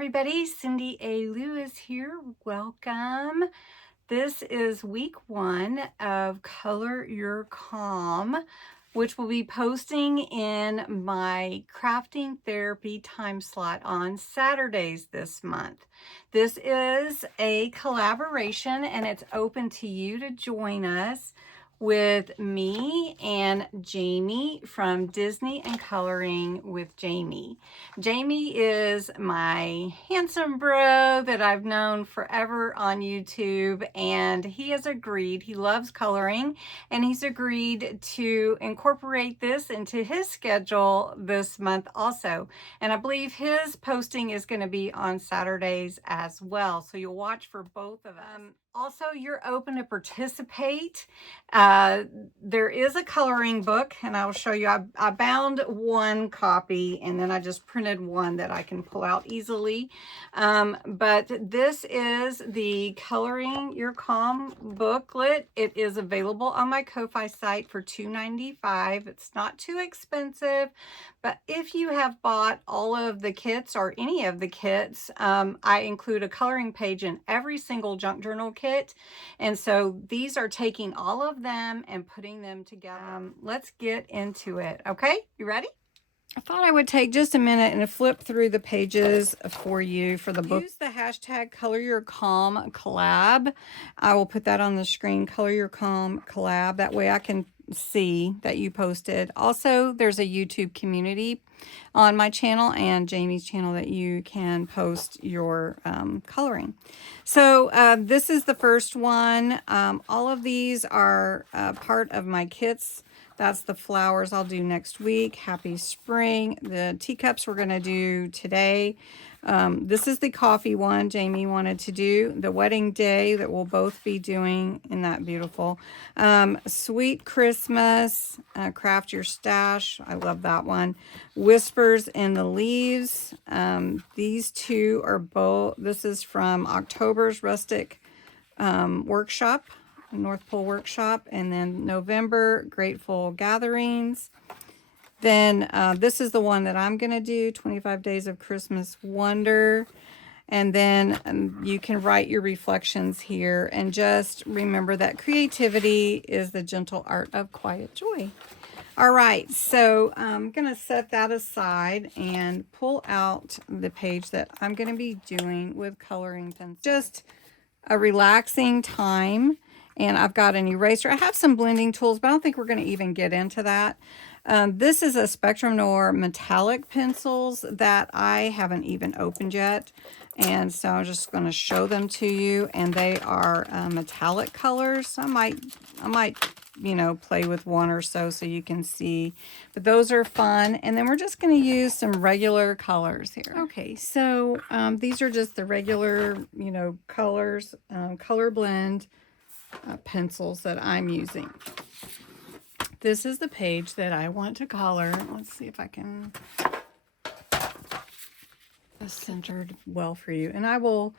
everybody, Cindy A. Lewis here. Welcome. This is week 1 of Color Your Calm, which will be posting in my crafting therapy time slot on Saturdays this month. This is a collaboration and it's open to you to join us with me and Jamie from Disney and Coloring with Jamie. Jamie is my handsome bro that I've known forever on YouTube, and he has agreed, he loves coloring, and he's agreed to incorporate this into his schedule this month also. And I believe his posting is going to be on Saturdays as well, so you'll watch for both of them. Also, you're open to participate. There is a coloring book, and I'll show you. I bound one copy, and then I just printed one that I can pull out easily. But this is the Coloring Your Calm booklet. It is available on my Ko-Fi site for $2.95. It's not too expensive, but if you have bought all of the kits or any of the kits, I include a coloring page in every single junk journal kit. And so these are taking all of them and putting them together. Let's get into it. Okay, you ready? I thought I would take just a minute and flip through the pages for you for the book. Use the hashtag Color Your Calm Collab. I will put that on the screen, Color Your Calm Collab. That way I can see that you posted. Also, there's a YouTube community on my channel and Jamie's channel that you can post your coloring. So this is the first one. All of these are part of my kits. That's the flowers I'll do next week. Happy spring. The teacups we're going to do today. This is the coffee one Jamie wanted to do. The wedding day that we'll both be doing. Isn't that beautiful? Sweet Christmas. Craft Your Stash. I love that one. Whispers in the Leaves. These two are both. This is from October's Rustic Workshop. North Pole Workshop, and then November Grateful Gatherings. Then this is the one that I'm going to do, 25 Days of Christmas Wonder. And then you can write your reflections here, and just remember that creativity is the gentle art of quiet joy. All right, so I'm going to set that aside and pull out the page that I'm going to be doing with coloring pencils. Just a relaxing time. And I've got an eraser. I have some blending tools, but I don't think we're going to even get into that. This is a Spectrum Noir metallic pencils that I haven't even opened yet. And so I'm just going to show them to you. And they are metallic colors. I might, you know, play with one or so you can see. But those are fun. And then we're just going to use some regular colors here. Okay, so these are just the regular, you know, colors, color blend. Pencils that I'm using. This is the page that I want to color. Let's see if I can centered well for you, and I will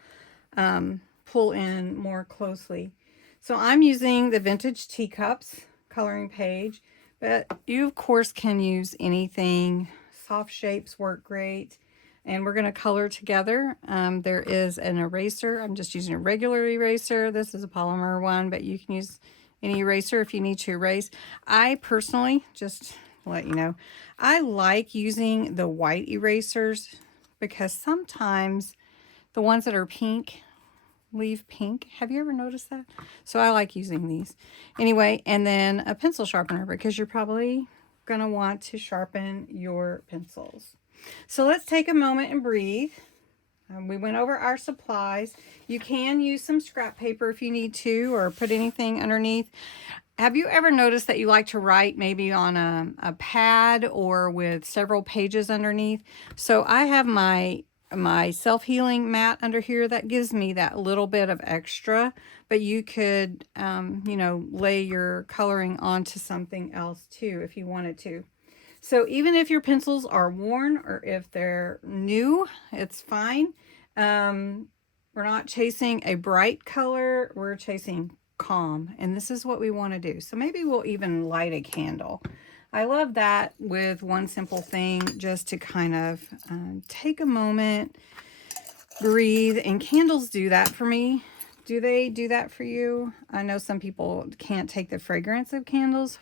pull in more closely. So I'm using the Vintage Teacups coloring page, but you of course can use anything. Soft shapes work great. And we're going to color together. There is an eraser. I'm just using a regular eraser. This is a polymer one, but you can use any eraser if you need to erase. I personally, just to let you know, I like using the white erasers because sometimes the ones that are pink leave pink. Have you ever noticed that? So I like using these. Anyway, and then a pencil sharpener because you're probably going to want to sharpen your pencils. So let's take a moment and breathe. We went over our supplies. You can use some scrap paper if you need to, or put anything underneath. Have you ever noticed that you like to write maybe on a pad or with several pages underneath? So I have my self-healing mat under here that gives me that little bit of extra, but you could, you know, lay your coloring onto something else too if you wanted to. So even if your pencils are worn or if they're new, it's fine. We're not chasing a bright color. We're chasing calm. And this is what we want to do. So maybe we'll even light a candle. I love that with one simple thing, just to kind of take a moment breathe. And candles do that for me. Do they do that for you? I know some people can't take the fragrance of candles,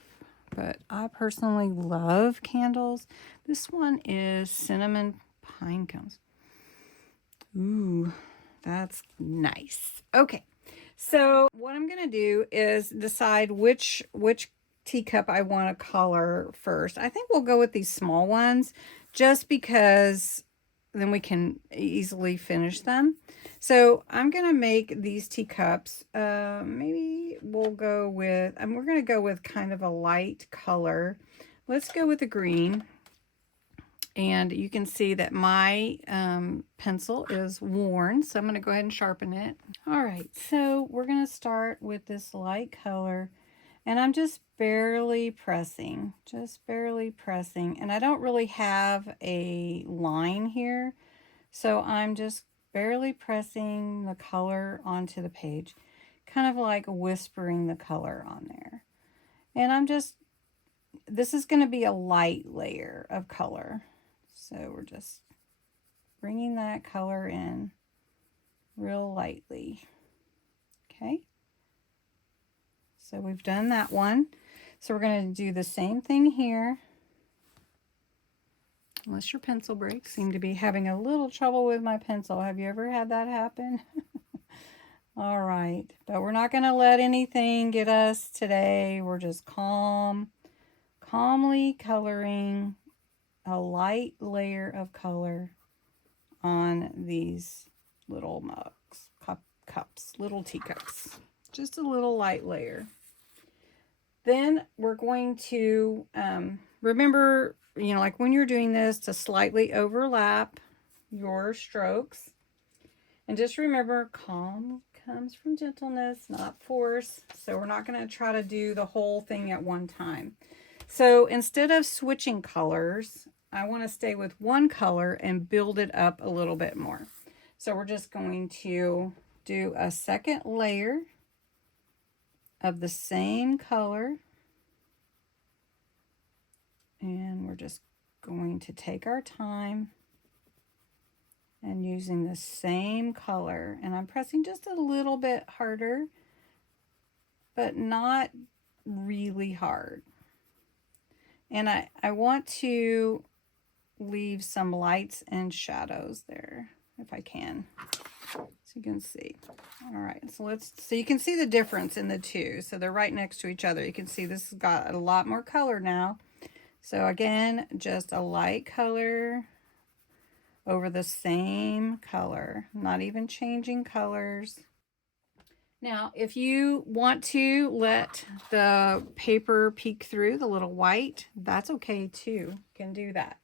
but I personally love candles. This one is cinnamon pine cones. Ooh, that's nice. Okay, so what I'm going to do is decide which teacup I want to color first. I think we'll go with these small ones just because then we can easily finish them. So I'm going to make these teacups, maybe we'll go with, we're going to go with kind of a light color. Let's go with the green. And you can see that my pencil is worn, so I'm going to go ahead and sharpen it. All right, so we're going to start with this light color, and I'm just barely pressing, and I don't really have a line here, so I'm just barely pressing the color onto the page, kind of like whispering the color on there. And I'm just, this is going to be a light layer of color. So we're just bringing that color in real lightly. Okay. So we've done that one. So we're going to do the same thing here. Unless your pencil breaks. Seem to be having a little trouble with my pencil. Have you ever had that happen? All right. But we're not going to let anything get us today. We're just calmly coloring a light layer of color on these little mugs, cups, little teacups. Just a little light layer. Then we're going to remember, you know, like when you're doing this, to slightly overlap your strokes. And just remember, calm comes from gentleness, not force. So we're not going to try to do the whole thing at one time. So instead of switching colors, I want to stay with one color and build it up a little bit more. So we're just going to do a second layer of the same color. And we're just going to take our time and using the same color. And I'm pressing just a little bit harder, but not really hard. And I want to leave some lights and shadows there if I can, so you can see. All right, so you can see the difference in the two. So they're right next to each other. You can see this has got a lot more color now. So again, just a light color over the same color, not even changing colors. Now, if you want to let the paper peek through the little white, that's okay too. You can do that.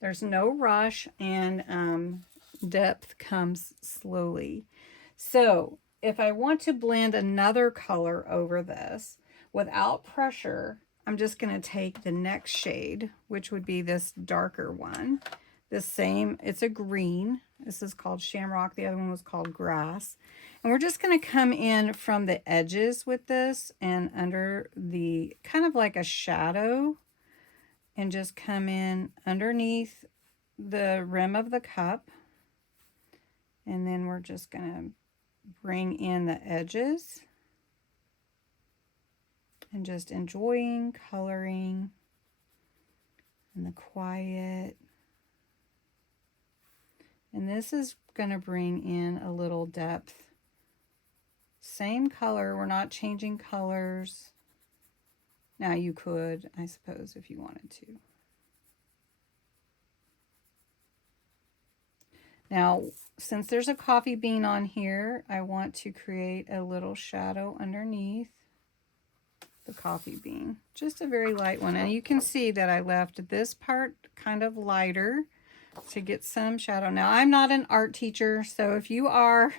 There's no rush, and depth comes slowly. So if I want to blend another color over this without pressure, I'm just going to take the next shade, which would be this darker one. The same, it's a green. This is called Shamrock. The other one was called Grass. And we're just going to come in from the edges with this and under the, kind of like a shadow, and just come in underneath the rim of the cup. And then we're just going to bring in the edges and just enjoying coloring and the quiet. And this is going to bring in a little depth. Same color, we're not changing colors. Now you could, I suppose, if you wanted to. Now, since there's a coffee bean on here, I want to create a little shadow underneath the coffee bean. Just a very light one. And you can see that I left this part kind of lighter to get some shadow. Now, I'm not an art teacher, so if you are,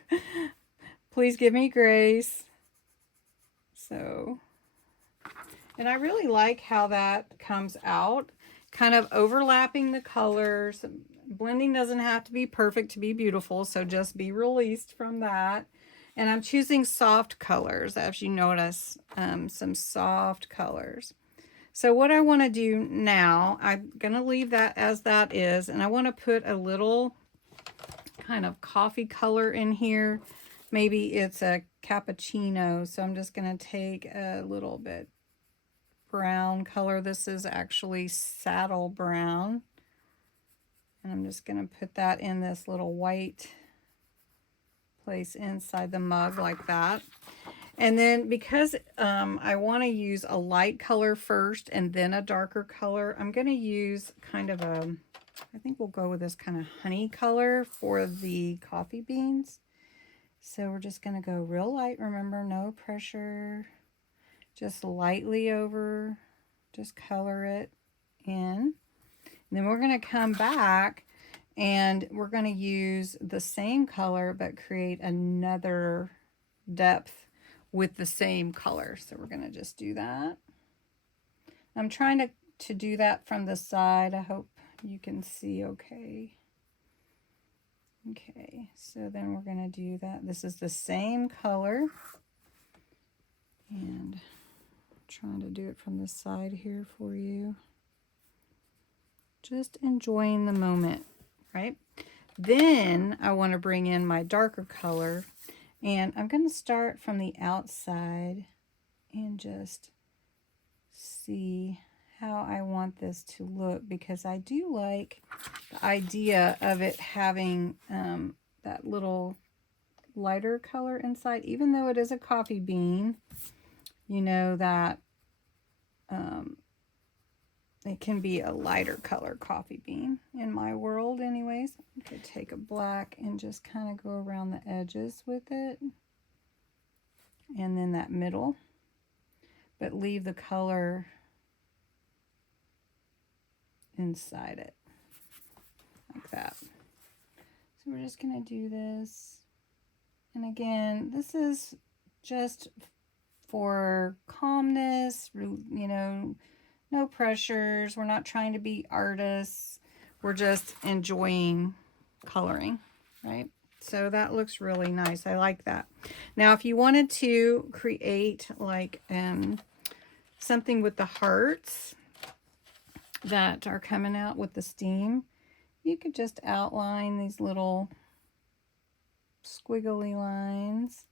please give me grace. So, and I really like how that comes out, kind of overlapping the colors. Blending doesn't have to be perfect to be beautiful, so just be released from that. And I'm choosing soft colors, as you notice, some soft colors. So what I want to do now, I'm going to leave that as that is, and I want to put a little kind of coffee color in here. Maybe it's a cappuccino, so I'm just going to take a little bit brown color. This is actually saddle brown. And I'm just going to put that in this little white place inside the mug like that. And then because I want to use a light color first and then a darker color, I'm going to use kind of a, I think we'll go with this kind of honey color for the coffee beans. So we're just going to go real light. Remember, no pressure. Just lightly over. Just color it in. And then we're going to come back and we're going to use the same color but create another depth with the same color. So we're going to just do that. I'm trying to do that from the side. I hope you can see okay. Okay, so then we're going to do that. This is the same color. And I'm trying to do it from the side here for you. Just enjoying the moment, right? Then I want to bring in my darker color. And I'm going to start from the outside and just see how I want this to look, because I do like the idea of it having that little lighter color inside. Even though it is a coffee bean, you know that it can be a lighter color coffee bean in my world anyways. I could take a black and just kind of go around the edges with it. And then that middle. But leave the color inside it. Like that. So we're just going to do this. And again, this is just for calmness, you know, no pressures. We're not trying to be artists. We're just enjoying coloring, right? So that looks really nice. I like that. Now, if you wanted to create like something with the hearts that are coming out with the steam, you could just outline these little squiggly lines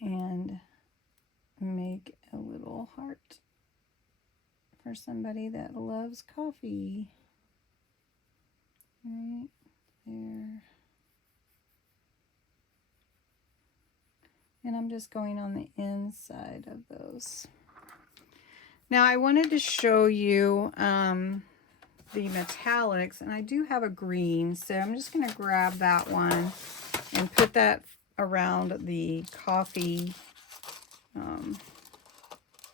and make a little heart for somebody that loves coffee. Right there. And I'm just going on the inside of those. Now I wanted to show you the metallics, and I do have a green, so I'm just going to grab that one and put that around the coffee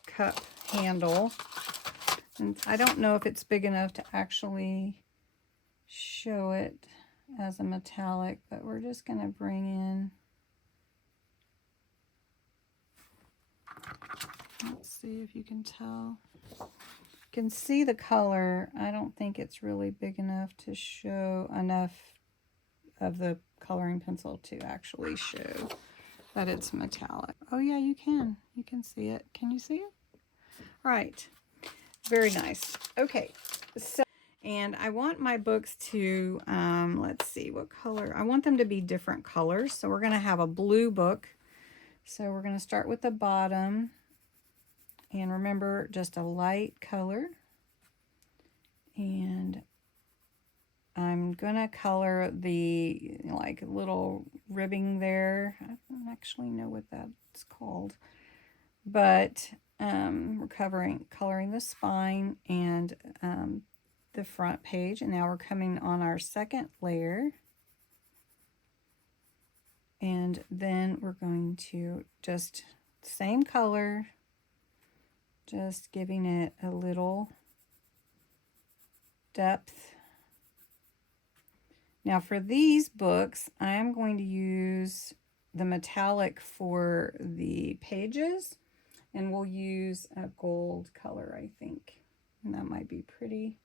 cup handle. And I don't know if it's big enough to actually show it as a metallic, but we're just going to bring in, let's see if you can tell. You can see the color. I don't think it's really big enough to show enough of the coloring pencil to actually show that it's metallic. Oh yeah, you can. You can see it. Can you see it? All right. Very nice. Okay. So, and I want my books to, let's see what color. I want them to be different colors. So we're going to have a blue book. So we're going to start with the bottom. And remember, just a light color. And I'm going to color the like little ribbing there. I don't actually know what that's called. But we're coloring the spine and the front page. And now we're coming on our second layer. And then we're going to just same color, just giving it a little depth. Now for these books, I am going to use the metallic for the pages, and we'll use a gold color, I think. And that might be pretty.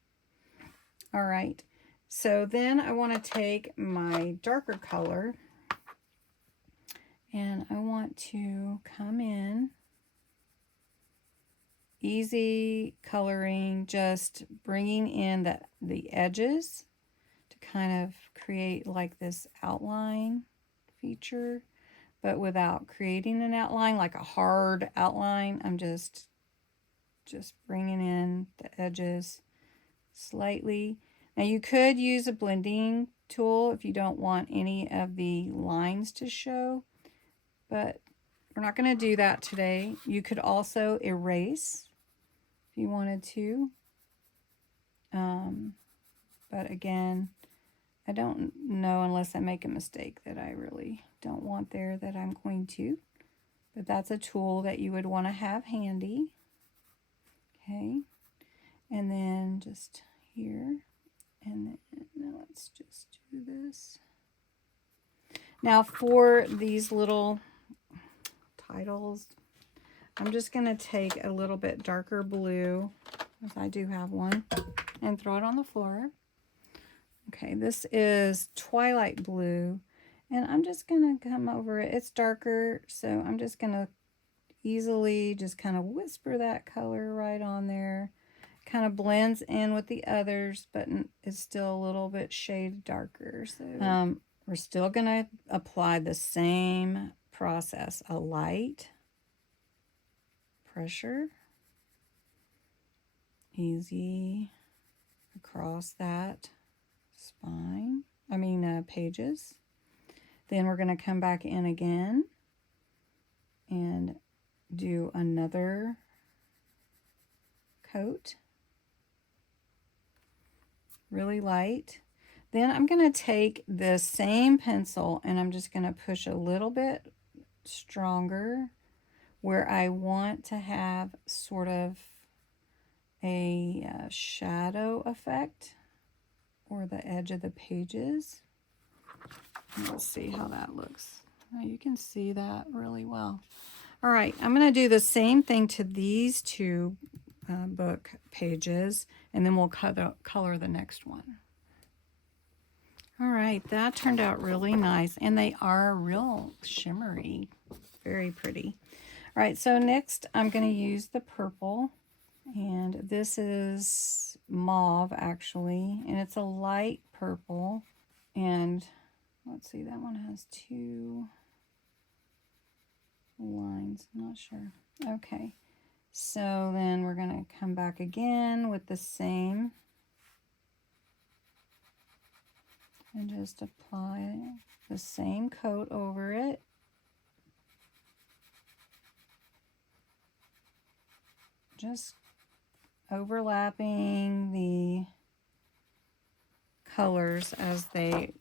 All right, so then I want to take my darker color, and I want to come in, easy coloring, just bringing in the edges to kind of create like this outline feature, but without creating an outline, like a hard outline. I'm just bringing in the edges slightly. Now you could use a blending tool if you don't want any of the lines to show, but we're not going to do that today. You could also erase if you wanted to. But again, I don't know unless I make a mistake that I really don't want there that I'm going to. But that's a tool that you would want to have handy. Okay. And then just here. And then now let's just do this. Now for these little titles, I'm just going to take a little bit darker blue, if I do have one, and throw it on the floor. Okay, this is Twilight Blue, and I'm just going to come over it. It's darker, so I'm just going to easily just kind of whisper that color right on there. Kind of blends in with the others, but it's still a little bit shade darker. So we're still going to apply the same process. A light pressure, easy across that spine, pages. Then we're going to come back in again and do another coat, really light. Then I'm going to take the same pencil and I'm just going to push a little bit stronger where I want to have sort of a shadow effect or the edge of the pages. And let's see how that looks. Now you can see that really well. All right, I'm going to do the same thing to these two book pages, and then we'll color the next one. All right, that turned out really nice, and they are real shimmery, very pretty. All right, so next I'm going to use the purple, and this is mauve actually, and it's a light purple, and let's see, that one has two lines, I'm not sure. Okay, so then we're going to come back again with the same and just apply the same coat over it. Just overlapping the colors as they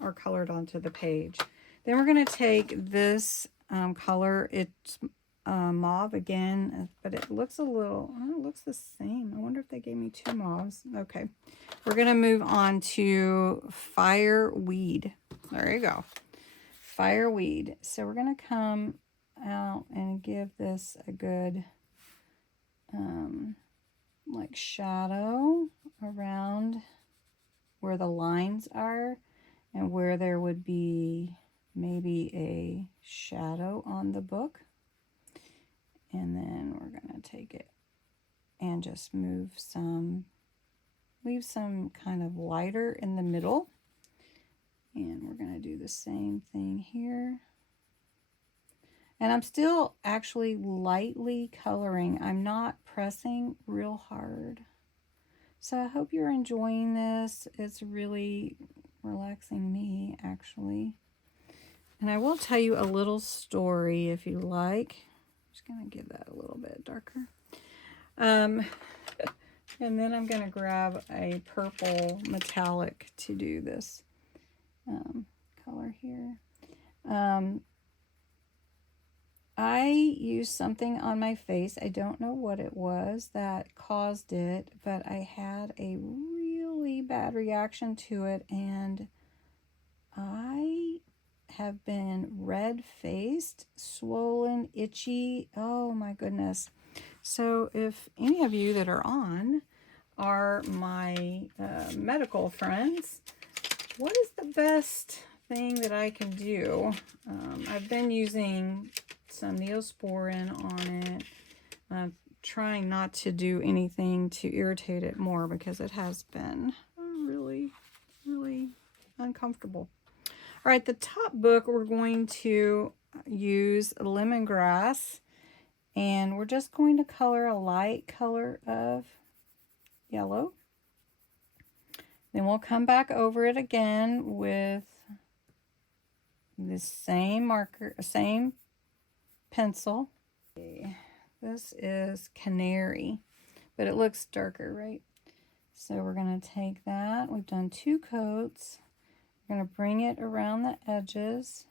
are colored onto the page. Then we're going to take this color, it's mauve again, but it looks it looks the same. I wonder if they gave me two mauves. Okay, we're going to move on to Fireweed. There you go, Fireweed. So we're going to come out and give this a good like shadow around where the lines are and where there would be maybe a shadow on the book. And then we're going to take it and just leave some kind of lighter in the middle. And we're going to do the same thing here. And I'm still actually lightly coloring. I'm not pressing real hard. So I hope you're enjoying this. It's really relaxing me, actually. And I will tell you a little story if you like. I'm just going to give that a little bit darker. And then I'm going to grab a purple metallic to do this color here. I used something on my face. I don't know what it was that caused it, but I had a really bad reaction to it, and I have been red-faced, swollen, itchy. Oh my goodness. So if any of you that are on are my medical friends, what is the best thing that I can do? I've been using some Neosporin on it. I'm trying not to do anything to irritate it more because it has been really uncomfortable. All right, the top book, we're going to use lemongrass, and we're just going to color a light color of yellow. Then we'll come back over it again with the same marker, same pencil. This is Canary, but it looks darker, right? So we're going to take that. We've done 2 coats. We're going to bring it around the edges.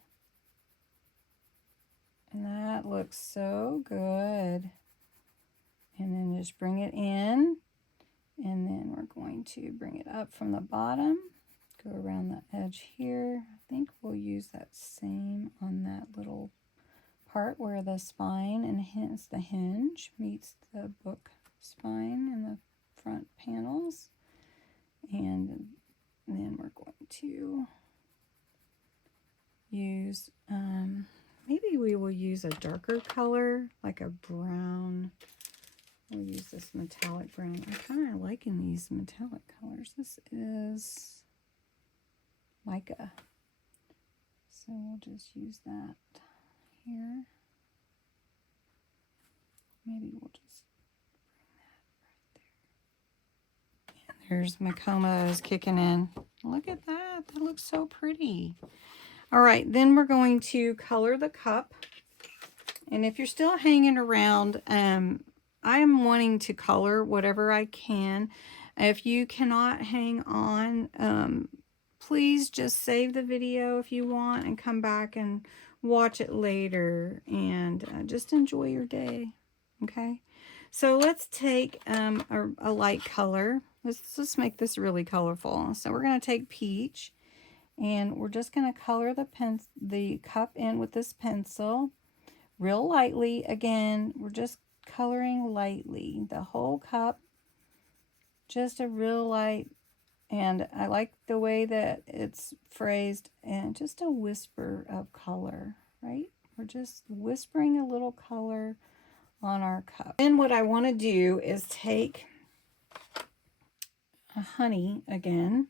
And that looks so good. And then just bring it in. And then we're going to bring it up from the bottom. Go around the edge here. I think we'll use that same on that little part where the spine and hence the hinge meets the book spine in the front panels. And then we're going to use, maybe we will use a darker color, like a brown. We'll use this metallic brown. I'm kind of liking these metallic colors. This is mica. So we'll just use that here. Maybe we'll just bring that right there. And there's my coma is kicking in. Look at that. That looks so pretty. All right, then we're going to color the cup. And if you're still hanging around, I am wanting to color whatever I can. If you cannot hang on, please just save the video if you want and come back and watch it later, and just enjoy your day. Okay, so let's take a light color. Let's just make this really colorful. So we're going to take peach, and we're just going to color the cup in with this pencil real lightly. Again, we're just coloring lightly the whole cup, just a real light. And I like the way that it's phrased, and just a whisper of color, right? We're just whispering a little color on our cup. Then what I want to do is take a honey again,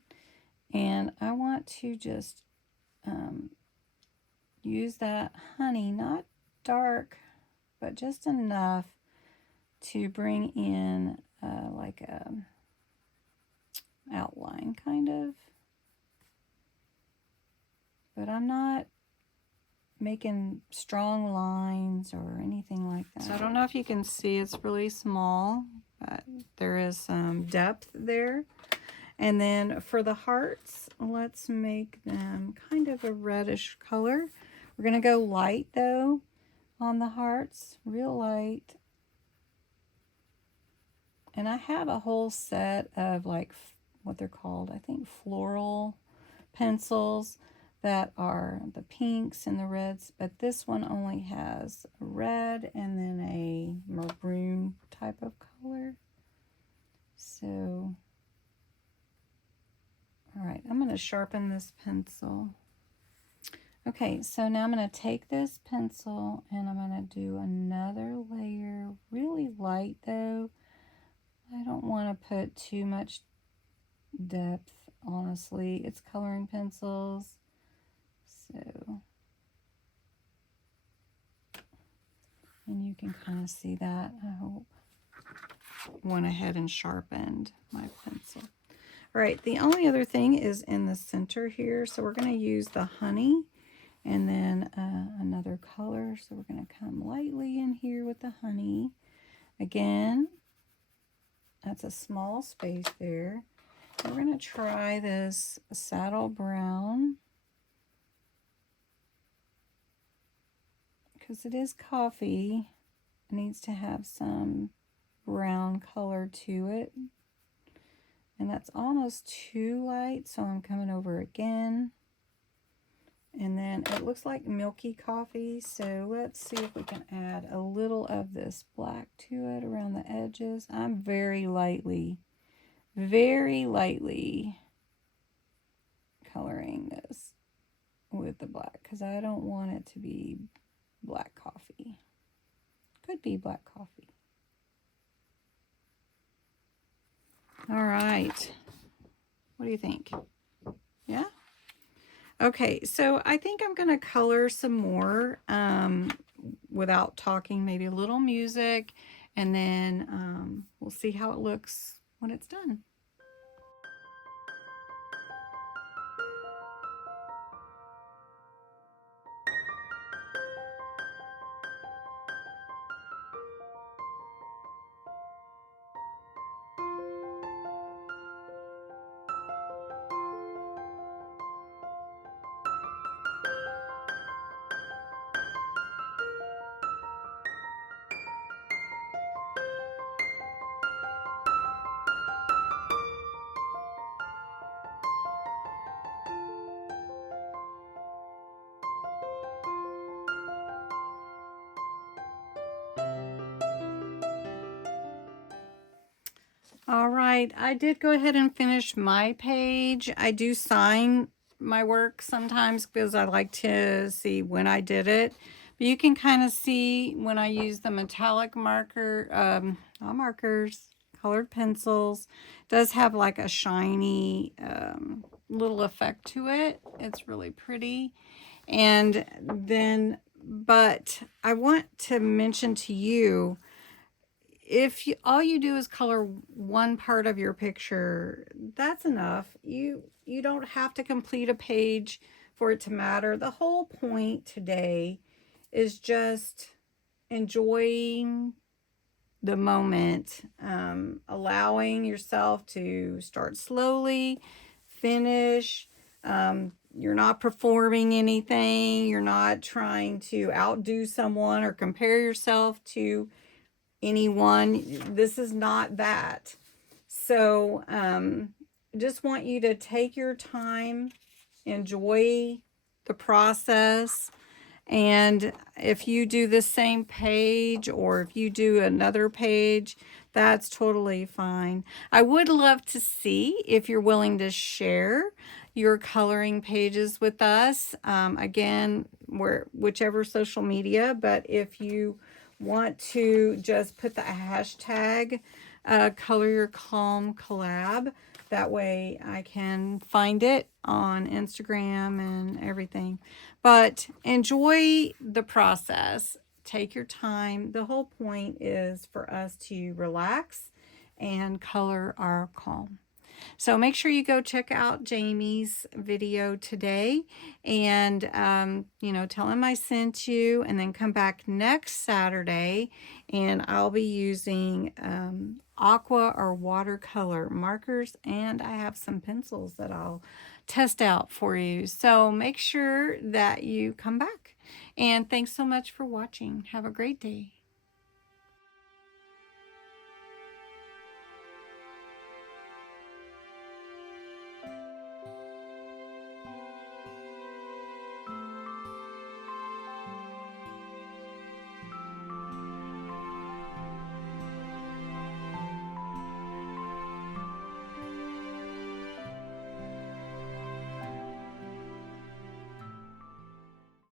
and I want to just use that honey, not dark, but just enough to bring in like a outline kind of. But I'm not making strong lines or anything like that. So I don't know if you can see, it's really small, but there is some depth there. And then for the hearts, let's make them kind of a reddish color. We're going to go light though on the hearts, real light. And I have a whole set of like what they're called, I think floral pencils that are the pinks and the reds, but this one only has a red and then a maroon type of color. So, all right, I'm going to sharpen this pencil. Okay, so now I'm going to take this pencil and I'm going to do another layer, really light though. I don't want to put too much depth, honestly. It's coloring pencils. So, and you can kind of see that, I hope. Went ahead and sharpened my pencil. All right, the only other thing is in the center here. So we're going to use the honey and then another color. So we're going to come lightly in here with the honey. Again, that's a small space there. We're going to try this saddle brown, because it is coffee. It needs to have some brown color to it. And that's almost too light, so I'm coming over again. And then it looks like milky coffee, so let's see if we can add a little of this black to it around the edges. I'm very lightly coloring this with the black, because I don't want it to be black coffee. Could be black coffee. All right. What do you think? Yeah? Okay, so I think I'm going to color some more without talking, maybe a little music, and then we'll see how it looks when it's done. All right, I did go ahead and finish my page. I do sign my work sometimes because I like to see when I did it. But you can kind of see when I use the metallic marker, not markers, colored pencils. It does have like a shiny little effect to it. It's really pretty. And then, but I want to mention to you, if you, all you do is color one part of your picture, that's enough. You don't have to complete a page for it to matter. The whole point today is just enjoying the moment, allowing yourself to start slowly, finish. You're not performing anything. You're not trying to outdo someone or compare yourself to anyone. This is not that. So just want you to take your time, enjoy the process. And if you do the same page or if you do another page, that's totally fine. I would love to see if you're willing to share your coloring pages with us. Again, whichever social media, but if you want to just put the hashtag Color Your Calm Collab, that way I can find it on Instagram and everything. But enjoy the process. Take your time. The whole point is for us to relax and color our calm. So make sure you go check out Jamie's video today and, tell him I sent you, and then come back next Saturday and I'll be using aqua or watercolor markers, and I have some pencils that I'll test out for you. So make sure that you come back. And thanks so much for watching. Have a great day.